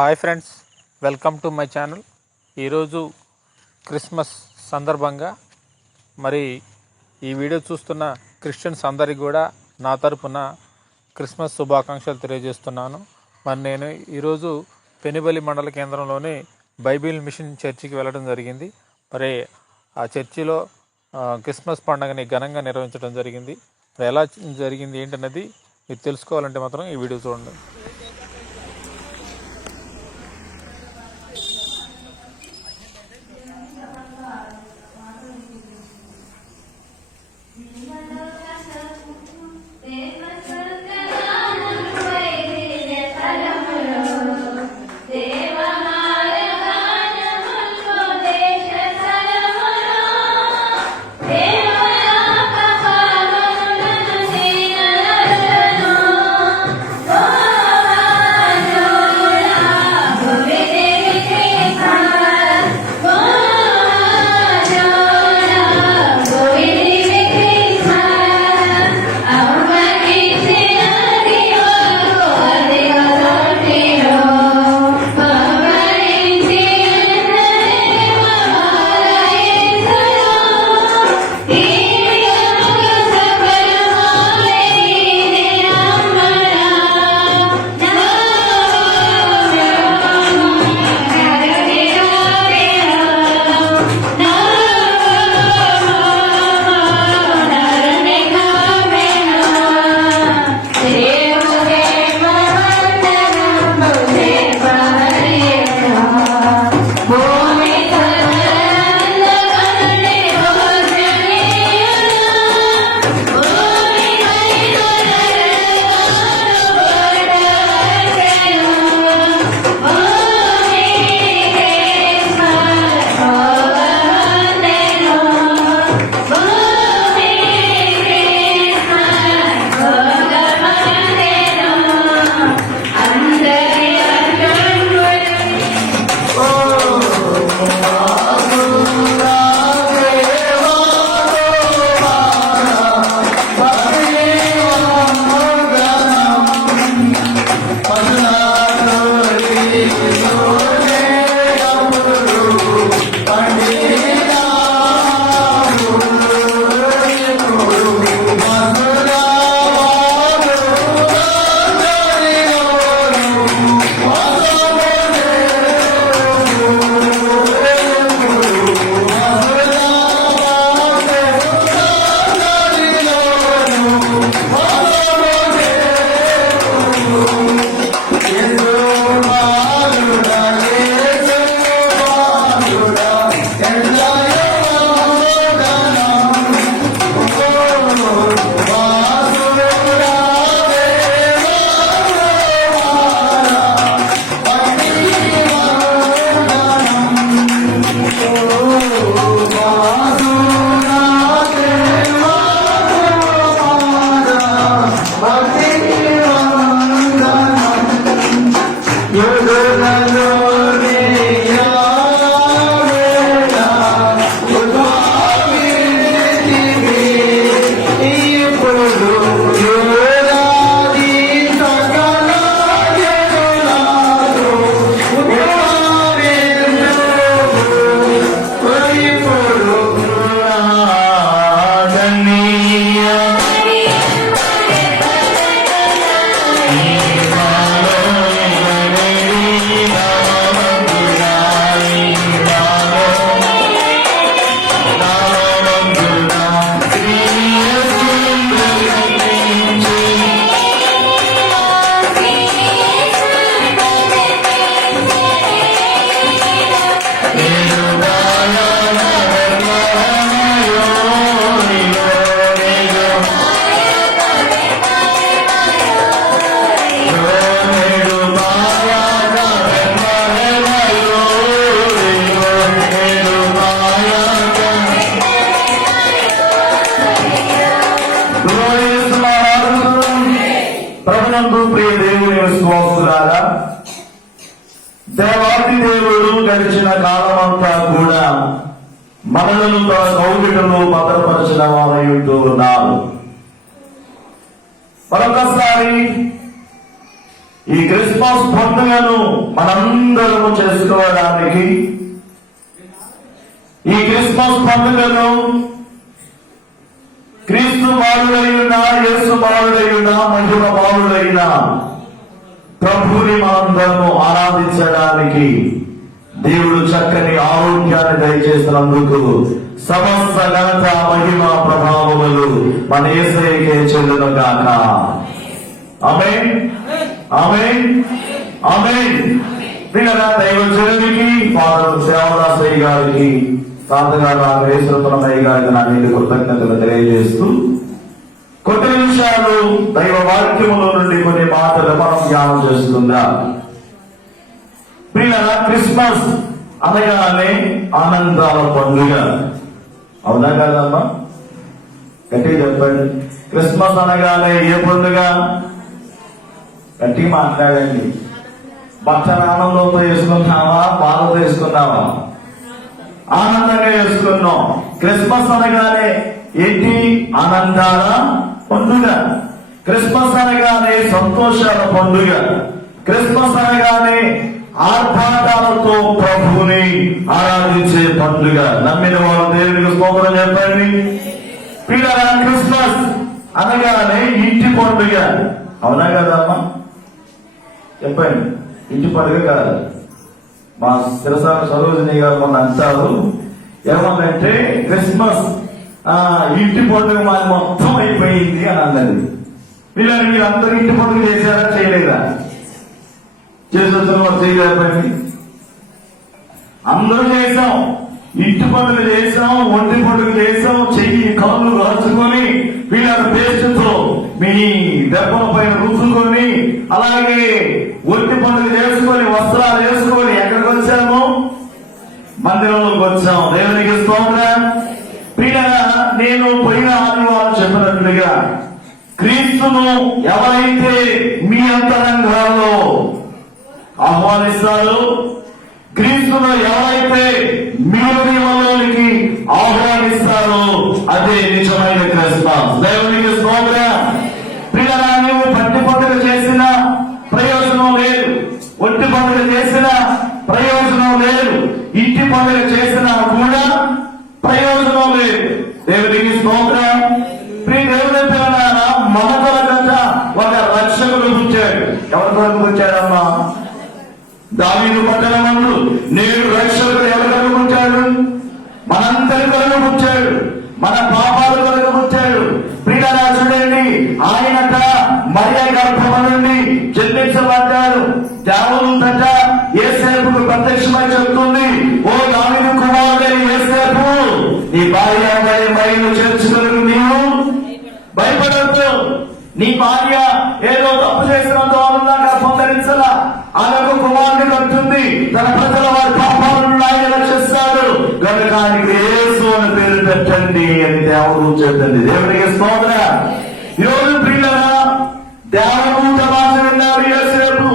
Hi friends, welcome to my channel. ఈరోజు Christmas సందర్భంగా మరి ఈ వీడియో చూస్తున్న క్రిస్టియన్స్ అందరికీ కూడా నా తరపున క్రిస్మస్ శుభాకాంక్షలు తెలియజేస్తున్నాను. మరి నేను ఈరోజు పెనుబలి మండల కేంద్రంలోని బైబిల్ మిషన్ చర్చికి వెళ్ళడం జరిగింది. మరి ఆ చర్చిలో క్రిస్మస్ పండుగని ఘనంగా నిర్వహించడం జరిగింది. మరి ఎలా జరిగింది ఏంటన్నది మీరు తెలుసుకోవాలంటే మాత్రం ఈ వీడియో చూడండి. ప్రభునందు ప్రియ దేవుని విశ్వాసులారా, దేవాది దేవుడు గడిచిన కాలమంతా కూడా మనలను తన కౌగిటలో భద్రపరచిన వారయుంటూ ఉన్నారు. మరొకసారి ఈ క్రిస్మస్ పండుగను మనందరము చేసుకోవడానికి, ఈ క్రిస్మస్ పండుగను క్రీస్తు బాలుడైన, యేసు బాలుడైన, మహిమ బాలుడైన ప్రభుని మనందరము ఆరాధించడానికి దేవుడు చక్కని ఆరోగ్యాన్ని దయచేసినందుకు సమస్త ఘనత, మహిమ, ప్రభావములు మన యేసయ్యకే చెల్లును గాక. ఆమేన్, ఆమేన్, ఆమేన్. పిల్లల దైవజనుడికి, ఫాదర్ సేవదాసయ్య గారికి, తాతగారు యేసురత్నమయ్య గారికి నా మీద కృతజ్ఞతలు తెలియజేస్తూ కొన్ని నిమిషాలు దైవ వాక్యములో నుండి కొన్ని మాటలు మనం ధ్యానం చేసుకుందాం. పిల్లల క్రిస్మస్ అనగానే ఆనందాల పండుగ, అవునా కాదమ్మా? గట్టిగా చెప్పండి. క్రిస్మస్ అనగానే ఏ పండుగ? గట్టిగా మాట్లాడండి. బట్టలు ఆనందంతో వేసుకున్నావా, బాధతో వేసుకున్నావా? ఆనందంగా వేసుకున్నాం. క్రిస్మస్ అనగానే ఏంటి? ఆనందాల పండుగ. క్రిస్మస్ అనగానే సంతోషాల పండుగ. క్రిస్మస్ అనగానే ఆర్భాటాలతో ప్రభువుని ఆరాధించే పండుగ. నమ్మిన వారు దేవునికి స్తోత్రం చెప్పండి. పిల్లల క్రిస్మస్ అనగానే ఇంటి పండుగ, అవునా కదమ్మా? చెప్పండి. ఇంటి పండుగ కాదు. మా శిరసాల సరోజిని గారు మొన్న అంటారు, ఏమన్నంటే క్రిస్మస్ ఇంటి పండుగ మాది మొత్తం అయిపోయింది అని అన్నది. మీరు అందరూ ఇంటి పండుగ చేశారా, చేయలేదా? చేసి వచ్చిన వారు చేయలేకపోయింది. అందరూ చేశాం. ఇంటి పండుగ చేశాం, ఒంటి పండుగ చేశాం. చెయ్యి కాళ్ళు రాచుకొని వీళ్ళ పేస్టుతో మీ దెబ్బల పైన రుద్దుకొని, అలాగే ఒంటి పండుగ చేసుకొని, వస్త్రాలు వేసుకొని ఎక్కడికి వచ్చాము? మందిరంలోకి వచ్చాం. దేవునికి స్తోత్రం. ప్రియులారా, నేను పోయిన ఆదివారం చెప్పినట్లుగా క్రీస్తును ఎవరైతే మీ అంతరంగాల్లో ఆహ్వానిస్తారు, క్రీస్తును ఎవరైతే మీ హృదయంలోనికి ఆహ్వానిస్తారో అదే నిజమైన క్రిస్మస్. దేవునికి స్తోత్రం. ప్రియులారా, నువ్వు పట్టి పండుగ చేసిన ప్రయోజనం లేదు, ఒంటి పండుగ చేసిన ప్రయోజనం లేదు, ఇంటి పండుగ చేసినా కూడా ప్రయోజనం లేదు. దేవునికి స్తోత్రం. ప్రియ దేవుని పిల్లలారా, మన కొరకంట ఒక రక్షకుడు పుట్టాడు. ఎవరి కొరకు పుట్టాడమ్మా? దావీదు పట్టణమందు నేడు రక్షకుడు ఎవరి కొరకు పుట్టాడు? మనందరి కొరకు పుట్టాడు. మన పాపాల కొరకు పుట్టాడు. ప్రియులారా చూడండి, ఆయనట మరియ గర్భం నుండి జన్మించబడ్డాడు. దేవుడుందట యేసేపుకు ప్రత్యక్షమై చెప్తుంది, ఓ దావీదు కుమారుడైన యేసేపు, నీ భార్య మైలు చేర్చుకుని నీవు భయపడద్దు. నీ భార్య ఏదో తప్పు చేసినంత వాళ్ళ గర్భం ధరించలా, ఆమెకు కుమారుని కడుతుంది. తన ప్రజల వారి పాపాలను ఆయన రక్షిస్తాడు కనుక ఆయనకి యేసు అని పేరు పెట్టండి అని దేవుడు చెప్తుంది. దేవుడికి స్తోత్రం. ఈరోజు ప్రియులారా, దేవదూత మాట విన్నారు యేసేపు.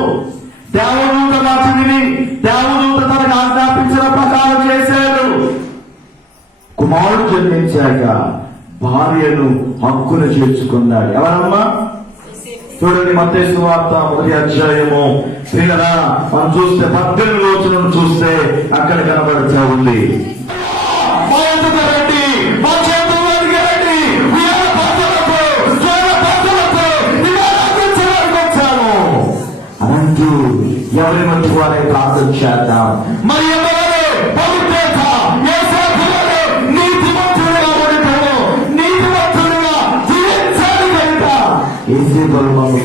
దేవదూత మాట విని దేవదూత తనకు ఆజ్ఞాపించిన ప్రకారం చేశాడు. కుమారుడు జన్మించాక భార్యను హక్కును చేర్చుకున్నాడు. ఎవరమ్మా? చూడండి, మత్తయి సువార్త 1వ అధ్యాయము. ప్రియులారా, మనం చూస్తే 18 వచనం చూస్తే అక్కడ కనబడుతూ ఉంది, అనంటూ ఎవరి మంచి వారే ప్రార్థన చేద్దాం. మరి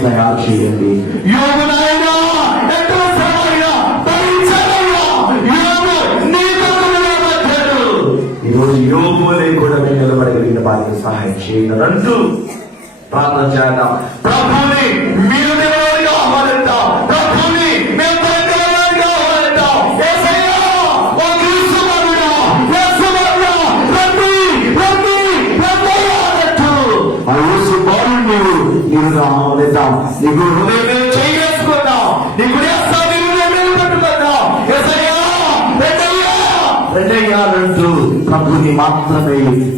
తయారు చేయండి. ఈరోజు యోగులే కూడా మేము నిలబడగలిగిన వారికి సహాయం చేయండి అంటూ ప్రార్థన చేద్దాం. ప్రభుని మీరు నిలబడిగా ఆహ్వానిద్దాం. ప్రభుని మేము నిలబడిగా ఆహ్వానిద్దాం. యేసయ్యా, ఓ క్రీస్తుమరుడా, యేసుమరుడా, రండి, రండి, రండి అన్నట్టు ఆ యేసు బాలుని నీవు ఆహ్వానిద్దాం. నీకు హృదయం చేసుకున్నాం, నీకు పట్టుకున్నాం. యేసయ్యా, రెండయ్యాలంటూ ప్రభుని మాత్రమే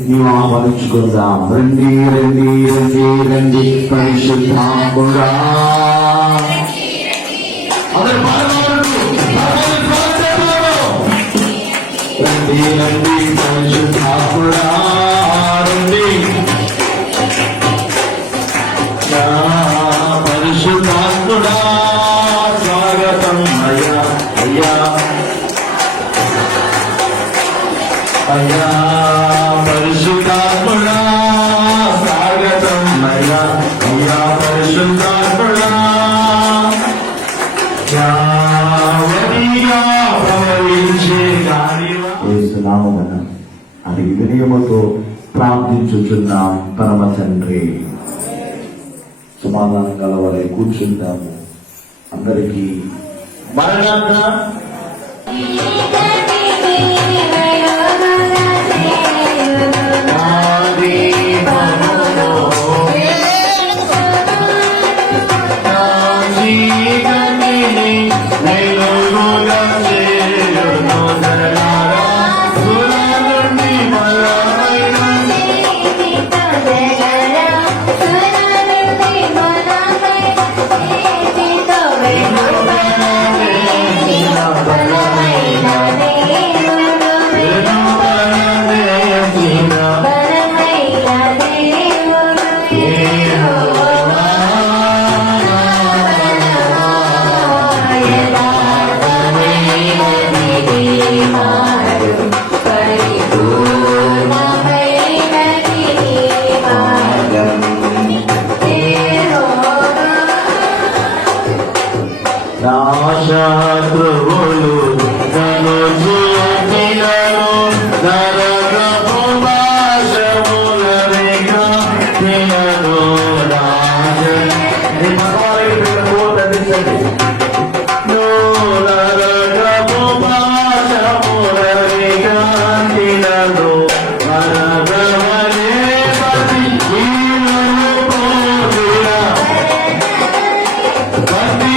నీవు ఆహ్వానించుకుందాం. రండి, రండి, రండి, రండి పరిశుద్ధాత్ముడా, అందరూ పాల్గొనరు. రండి రండి పరిశుద్ధాత్ముడా రండి. నా పరిశుద్ధాత్ముడా స్వాగతం అయ్యా అయ్యా అయ్యా పరిశుద్ధాత్ముడా స్వాగతం అయ్యా అయ్యా పరిశుద్ధాత్ముడా నామమున అది వినయముతో ప్రార్థించుచున్నాం పరమ తండ్రి. సమాధానం గలవారే కూర్చుంటాము. అందరికీ మరణాత శత్రువులు నన్ను చూపినను నరకపు భాషములనిగా తినను రాజని నరకపు భాషములనిగా తినను నరకవలే పతి వీరులు పోలిన పతి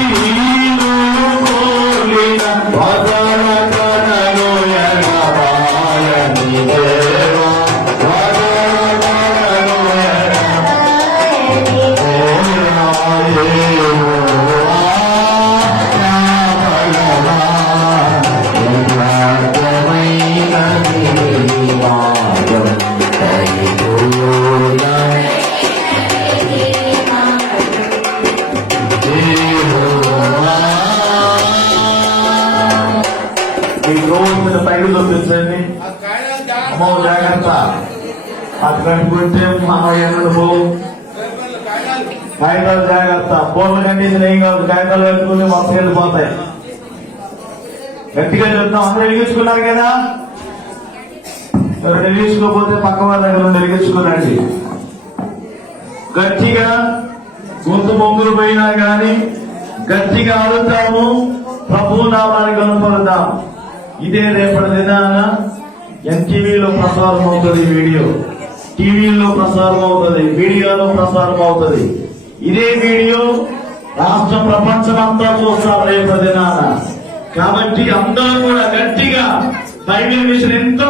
పైకి చూపించండి. అమ్మో జాగ్రత్త, అది కట్టుకుంటే మనం ఎన్నడము కాగితాలు జాగ్రత్త. ఫోన్లు కండిషన్ ఏం కాదు, కాగితాలు పెట్టుకుని మొత్తం వెళ్ళిపోతాయి. గట్టిగా చెప్తాం. అందరూ వెలిగించుకున్నారు కదా, వెలిగించుకోకపోతే పక్క వాళ్ళ దగ్గర నుండి వెలిగించుకురండి. గట్టిగా గొంతు బొంగులు పోయినా గాని గట్టిగా అడుగుతాము, ప్రభు నామాన్ని కనుపడతాం. ఇదే రేపటి దినాన ఎన్టీవీలో ప్రసారం అవుతుంది, వీడియో టీవీలో ప్రసారం అవుతుంది, మీడియాలో ప్రసారం అవుతుంది. ఇదే వీడియో రాష్ట్ర ప్రపంచం అంతా చూస్తారు రేపటి దినాన. కాబట్టి అందరూ కూడా గట్టిగా బైబిల్ మిషన్ ఎంతో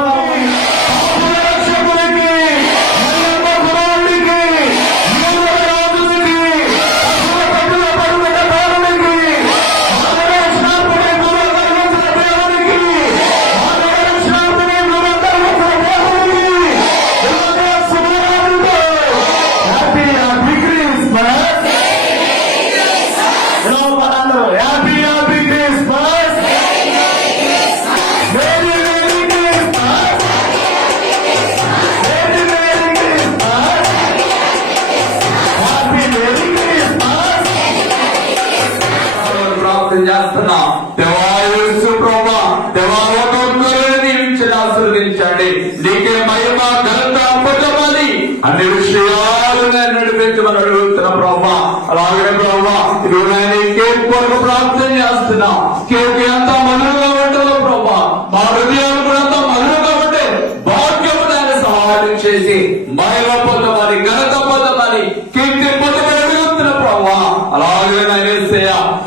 చేస్తున్నాం. ఆశీర్వదించండి. నీకే మహిమ ఘనత అద్భుతమని అన్ని విషయాలు నేను నడిపించమని అడుగుతున్నా ప్రభా. అలాగే ప్రభా, ఇదిగో నేను ఈ కేక్ కొరకు ప్రార్థన చేస్తున్నా. కేక్ ఎంత మధురంగా ఉంటుందో ప్రభా, మా హృదయాలు కూడా అంత మధురంగా ఉంటే భాగ్యము దాన్ని సహాయం చేసి మహిళ పొందమని, ఘనత పొందమని, కీర్తి పొందమని అడుగుతున్నా ప్రభా. అలాగే నేను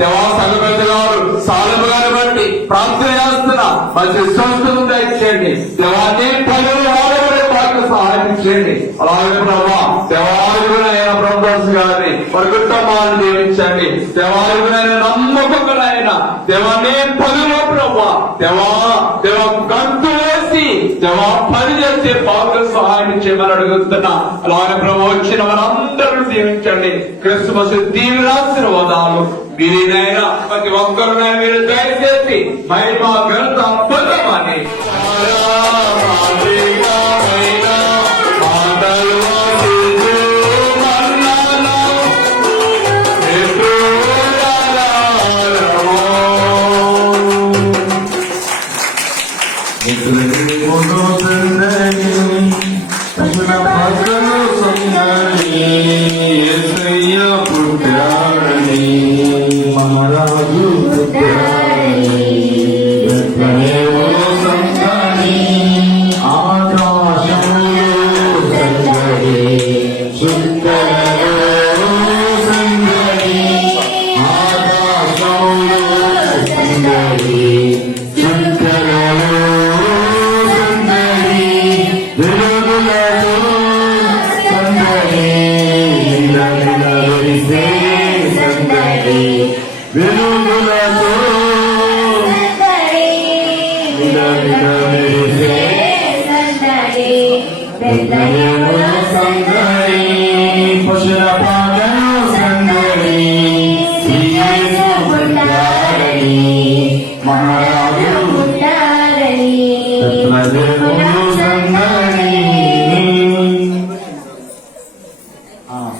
దేవా సంగపెద్ద గారు సాలము గారిని బట్టి ప్రార్థన చేస్తున్నా. మంచి స్వస్థత దయచేయండి దేవాన్ని, ప్రజలు వాడబడే వారికి సహాయం చేయండి. అలాగే ప్రభా దేవాన్ని ఇదిగోనైనా బ్రదర్స్ గారిని వారి కుటుంబాలను దీవించండి. దేవాలయమైన నమ్మకమైన దేవాన్ని పనులు ప్రభా దేవ గంతు వేసి దేవా పని చేసే బాగా సహాయం చేయమని అడుగుతున్నా. అలాగే ప్రభు వచ్చిన మనందరూ దీవించండి. క్రిస్మస్ దీవెనాశీర్వాదాలు మీరేనైనా ప్రతి ఒక్కరునైనా మీరు దయచేసి మహిమ ఘనత పొందమని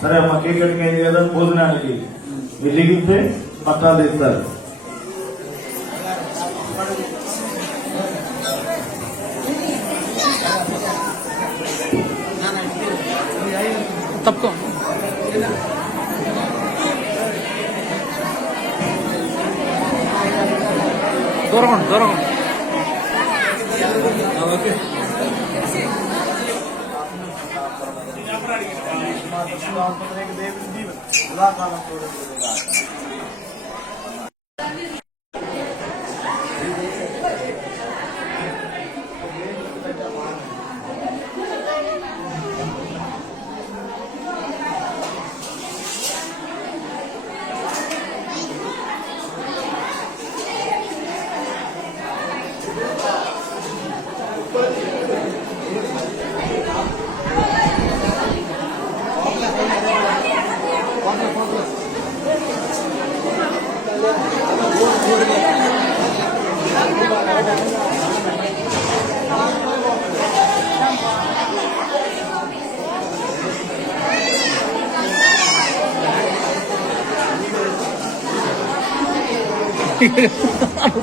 సరే అమ్మా, కేక్ కటింగ్ అయింది కదా, భోజనానికి వెలిగితే పట్టాలు ఇస్తారు. తప్పుకో దూరం ఓకే.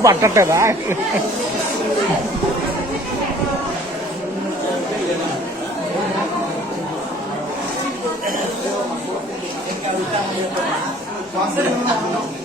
పట్టట్లేదా? Gracias.